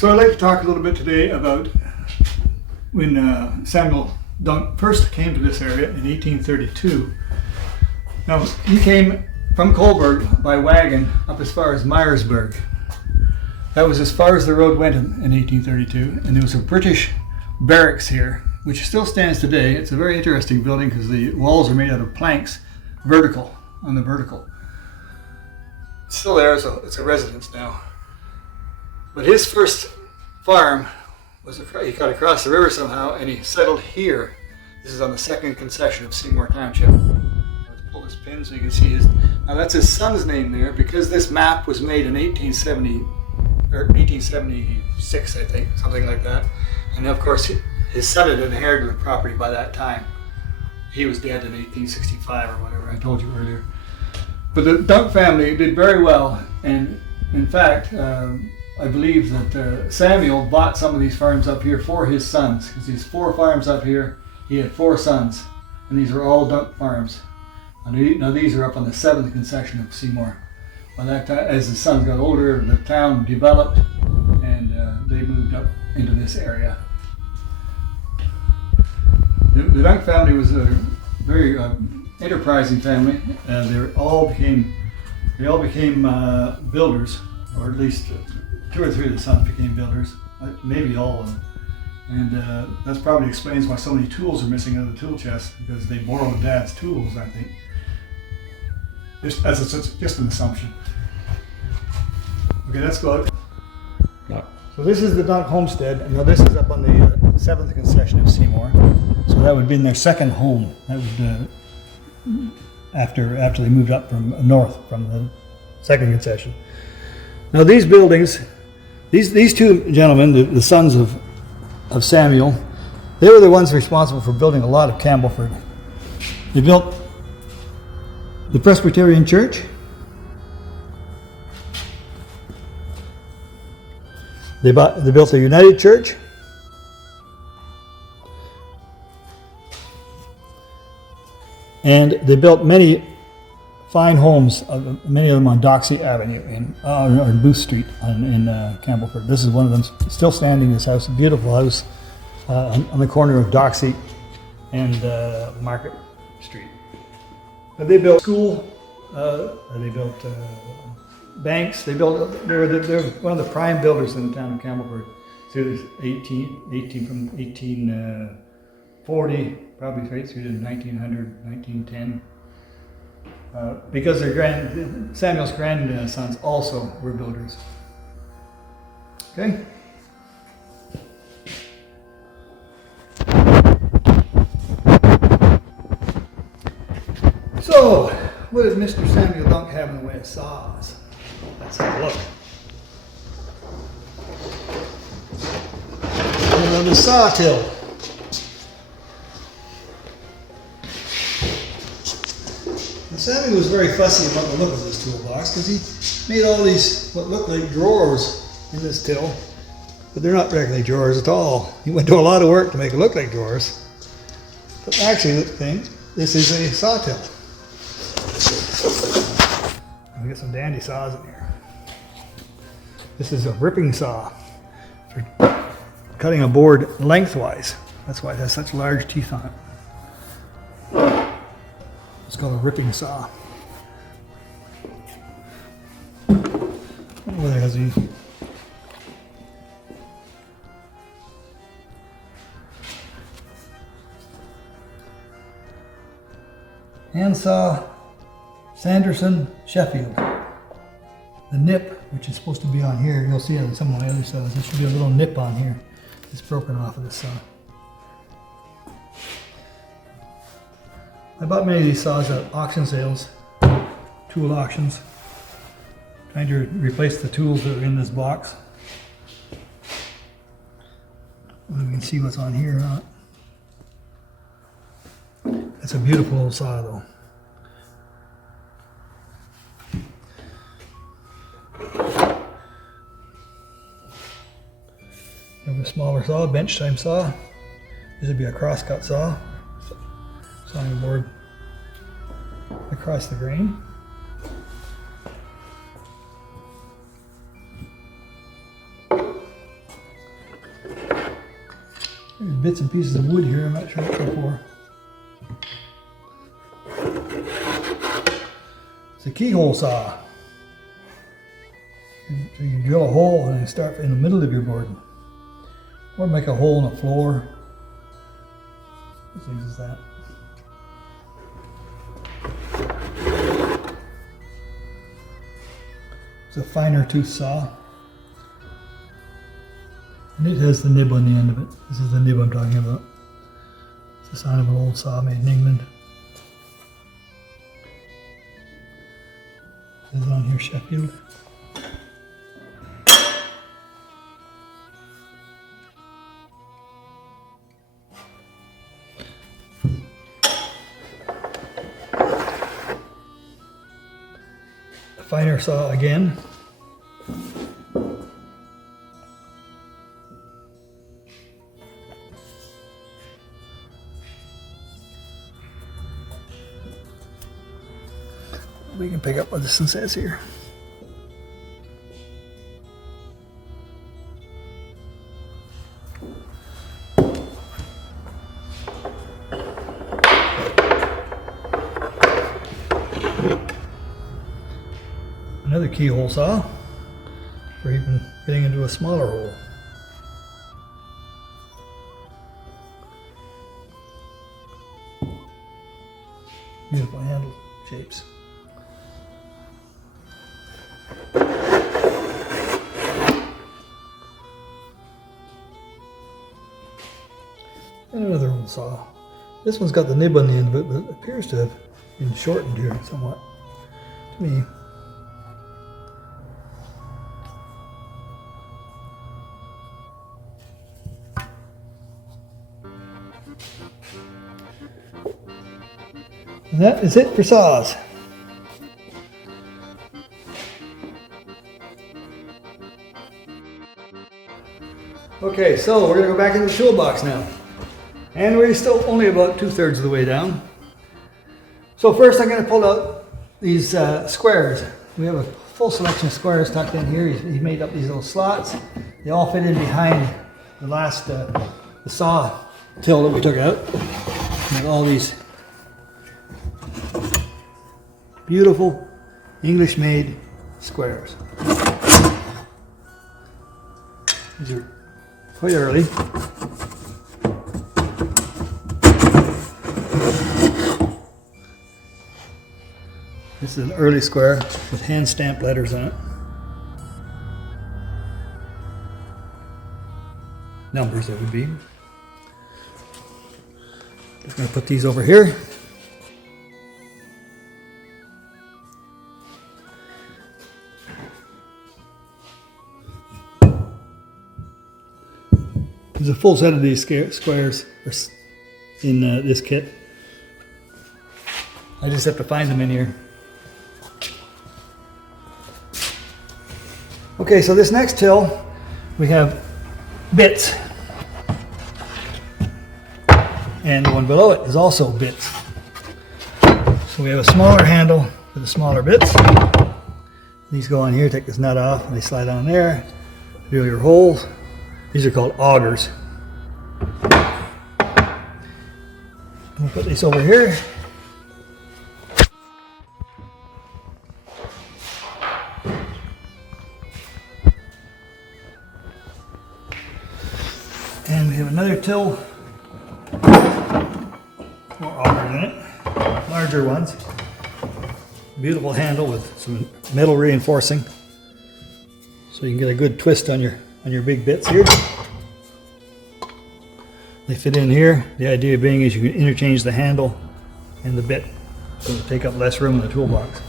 So I'd like to talk a little bit today about when Samuel Dunk first came to this area in 1832. Now, he came from Coburg by wagon up as far as Myersburg. That was as far as the road went in 1832, and there was a British barracks here, which still stands today. It's a very interesting building because the walls are made out of planks, vertical, on the vertical. It's still there, so it's a residence now. But his first farm was, he got across the river somehow, and he settled here. This is on the second concession of Seymour Township. Let's pull this pin so you can see his. Now that's his son's name there, because this map was made in 1870 or 1876, I think, something like that. And of course, his son had inherited the property by that time. He was dead in 1865 or whatever I told you earlier. But the Dunk family did very well, and in fact, I believe that Samuel bought some of these farms up here for his sons, because these 4 farms up here, he had 4 sons, and these are all Dunk farms. Now these are up on the 7th concession of Seymour. By that time, as the sons got older, the town developed, and they moved up into this area. The Dunk family was a very enterprising family. They all became builders, or at least 2 or 3 of the sons became builders, maybe all of them. And that probably explains why so many tools are missing out of the tool chest, because they borrowed Dad's tools, I think. Just an assumption. Okay, let's go out. No. So this is the Dunk Homestead, and now this is up on the 7th concession of Seymour. So that would have been their second home. That would after they moved up from north from the second concession. Now these buildings, these 2 gentlemen, the sons of Samuel, they were the ones responsible for building a lot of Campbellford. They built the Presbyterian Church. They built the United Church. And they built many fine homes, many of them on Doxey Avenue on Booth Street in Campbellford. This is one of them, still standing, this house, a beautiful house on the corner of Doxey and Market Street. But they built school, they built banks, they're one of the prime builders in the town of Campbellford through this 1840, probably right through to 1900, 1910. Because Samuel's grandsons also were builders. Okay? So, what does Mr. Samuel Dunk have in the way of saws? Let's have a look. And the sawtill. Samuel was very fussy about the look of this toolbox because he made all these what looked like drawers in this till, but they're not regularly drawers at all. He went to a lot of work to make it look like drawers. But actually, this is a sawtill. We got some dandy saws in here. This is a ripping saw for cutting a board lengthwise. That's why it has such large teeth on it. It's called a ripping saw. Whether it has any. Handsaw, Sanderson, Sheffield. The nip, which is supposed to be on here, you'll see on some of my other saws, there should be a little nip on here. It's broken off of this saw. I bought many of these saws at auction sales, tool auctions, trying to replace the tools that are in this box. Whether we can see what's on here or not. It's a beautiful old saw though. We have a smaller saw, bench time saw. This would be a crosscut saw. Sawing a board across the grain. There's bits and pieces of wood here, I'm not sure what they're for. It's a keyhole saw. So you drill a hole and you start in the middle of your board. Or make a hole in the floor. What things is that? It's a finer tooth saw. And it has the nib on the end of it. This is the nib I'm talking about. It's the sign of an old saw made in England. It says on here Sheffield. A finer saw again. We can pick up what this one says here. Another keyhole saw for even getting into a smaller hole. Beautiful handle shapes. And another old saw. This one's got the nib on the end of it, but it appears to have been shortened here somewhat to me. And that is it for saws. Okay, so we're going to go back into the toolbox now. And we're still only about 2/3 of the way down. So first I'm going to pull out these squares. We have a full selection of squares tucked in here. He's made up these little slots. They all fit in behind the last the saw till that we took out. And all these beautiful English-made squares. These are quite early. This is an early square with hand-stamped letters on it. Numbers, that would be. Just going to put these over here. There's a full set of these squares in this kit. I just have to find them in here. Okay, so this next till, we have bits. And the one below it is also bits. So we have a smaller handle for the smaller bits. These go on here, take this nut off, and they slide on there. Drill your holes. These are called augers. We'll put this over here. And we have another till. More augers in it. Larger ones. Beautiful handle with some metal reinforcing. So you can get a good twist on your big bits here. They fit in here. The idea being is you can interchange the handle and the bit so it'll take up less room in the toolbox.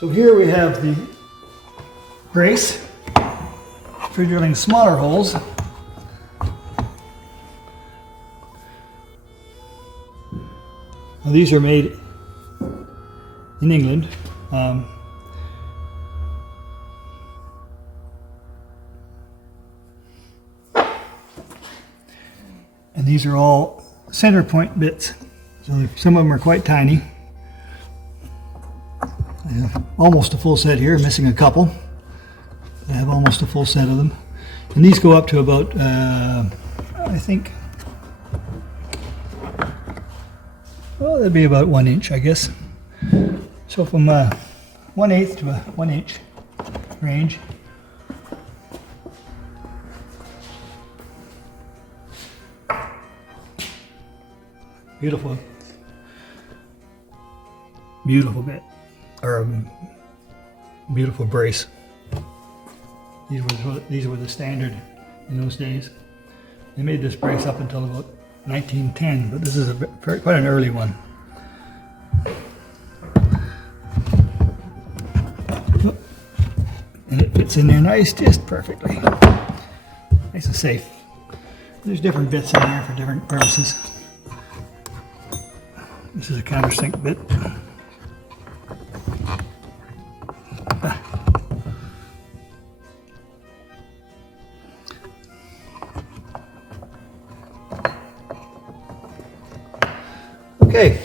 So here we have the brace for drilling smaller holes. Now, these are made in England. And these are all center point bits. So some of them are quite tiny. I have almost a full set here, missing a couple. I have almost a full set of them. And these go up to about, I think, well, that'd be about 1 inch, I guess. So from 1/8 to a 1 inch range. Beautiful, beautiful bit, or beautiful brace. These were the standard in those days. They made this brace up until about 1910, but this is quite an early one. And it fits in there nice, just perfectly. Nice and safe. There's different bits in there for different purposes. This is a countersink bit. Okay,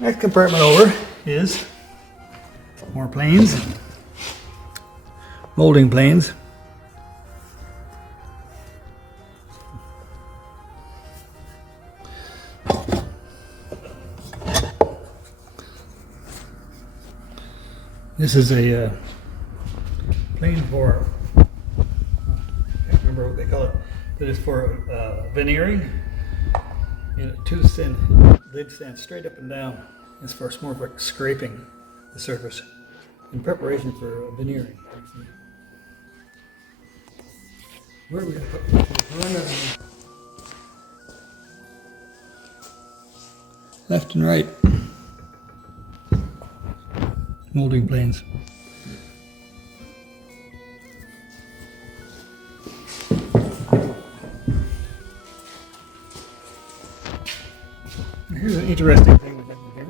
next compartment over is more planes, molding planes. This is a plane for, I can't remember what they call it, but it's for veneering. And a tooth and lid stands straight up and down. It's for more like scraping the surface in preparation for veneering. Where are we going to put this? Left and right. Molding planes. Here's an interesting thing with that here.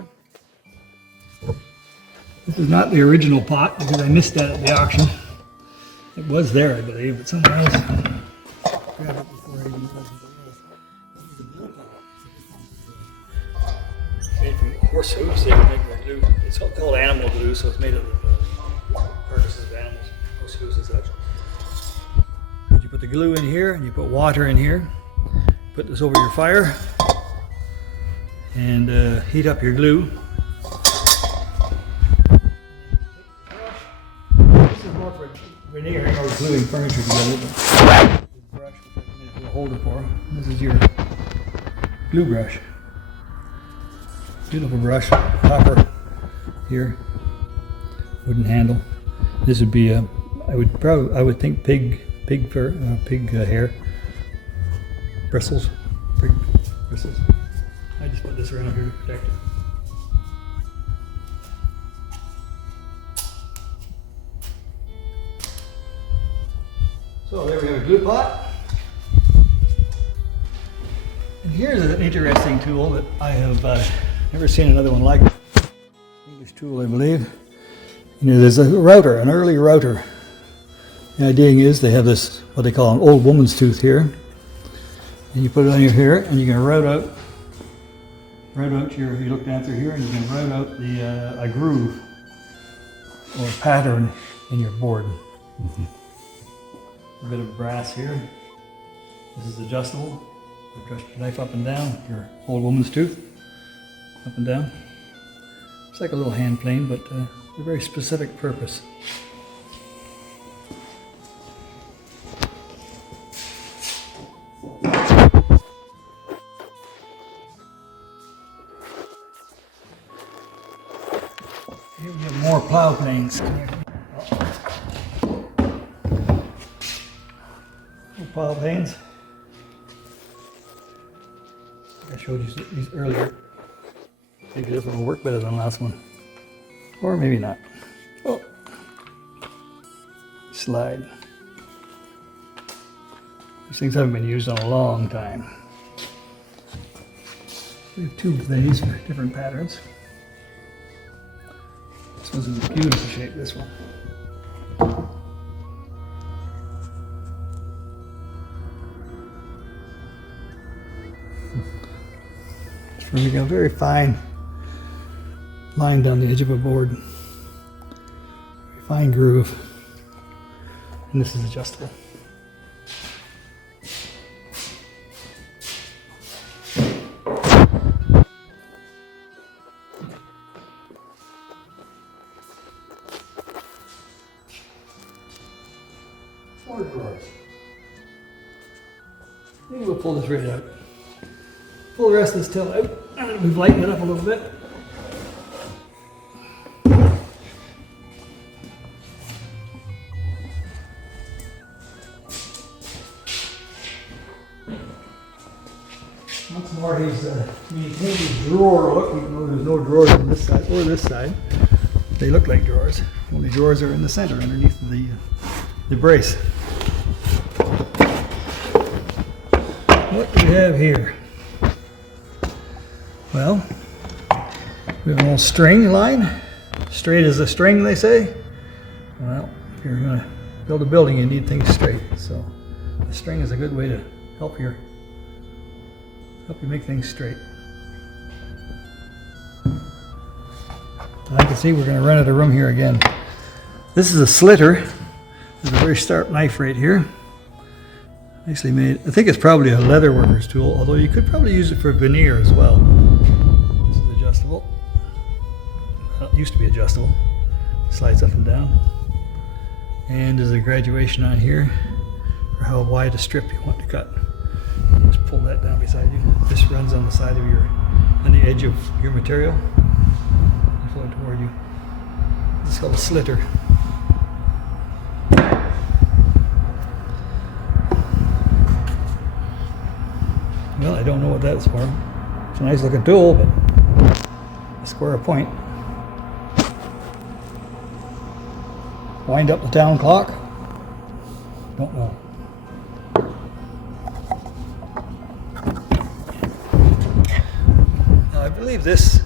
This is not the original pot because I missed that at the auction. It was there, I believe, but someone else grabbed it before I even realized it. This is a glue pot. Made from horse hooves. They would make their glue. It's called animal glue, so it's made of carcasses of animals, horse hooves and such. But you put the glue in here, and you put water in here. Put this over your fire. And heat up your glue. This is more for veneering or gluing furniture together. But the brush, which I made a holder for. This is your glue brush. Beautiful brush, copper here, wooden handle. This would be I would think pig fur, pig hair, bristles, pig bristles. I just put this around here to protect it. So there we have a glue pot. And here's an interesting tool that I have never seen another one like. English tool, I believe. You know, there's a router, an early router. The idea is they have this, what they call an old woman's tooth here. And you put it on your hair and you can route out you look down through here and you can route out a groove or pattern in your board. A bit of brass here. This is adjustable. Adjust your knife up and down, your old woman's tooth, up and down. It's like a little hand plane, but for a very specific purpose. Here we have more plow planes. More plow planes. I showed you these earlier. Maybe this one will work better than the last one. Or maybe not. Oh. Slide. These things haven't been used in a long time. We have two of these for different patterns. This one's in beautiful shape, this one. It's really got a very fine line down the edge of a board. Very fine groove. And this is adjustable. More drawers. Maybe we'll pull this right out. Pull the rest of this tail out, and we've lightened it up a little bit. Once more, he's maintained his drawer look, even though there's no drawers on this side or this side. They look like drawers. Only drawers are in the center, underneath the brace. What do we have here? Well, we have an old string line. Straight as a string, they say. Well, if you're going to build a building, you need things straight. So the string is a good way to help you make things straight. And I can see we're going to run out of room here again. This is a slitter. There's a very sharp knife right here. Nicely made. I think it's probably a leather worker's tool, although you could probably use it for veneer as well. This is adjustable. Well, it used to be adjustable. Slides up and down. And there's a graduation on here for how wide a strip you want to cut. Just pull that down beside you. This runs on the side of on the edge of your material. Flow toward you. It's called a slitter. Well, I don't know what that's for. It's a nice looking tool, but a square point. Wind up the town clock? Don't know. Now I believe this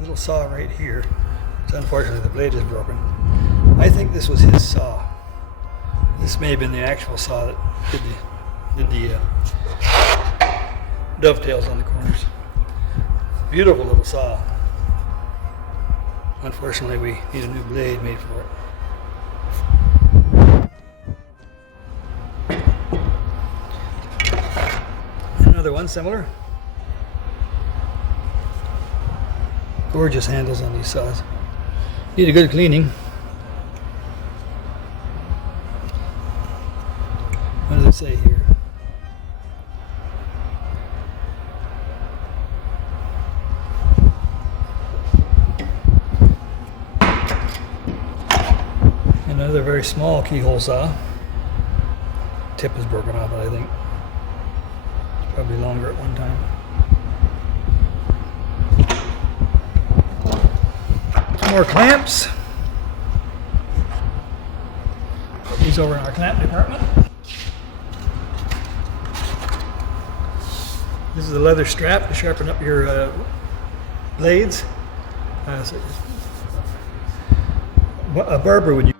little saw right here, so unfortunately the blade is broken. I think this was his saw. This may have been the actual saw that did the dovetails on the corners. Beautiful little saw. Unfortunately, we need a new blade made for it. Another one similar. Gorgeous handles on these saws. Need a good cleaning. What does it say here? Another very small keyhole saw. Tip is broken off, I think. It's probably longer at one time. More clamps. Put these over in our clamp department. This is a leather strap to sharpen up your blades. A barber would use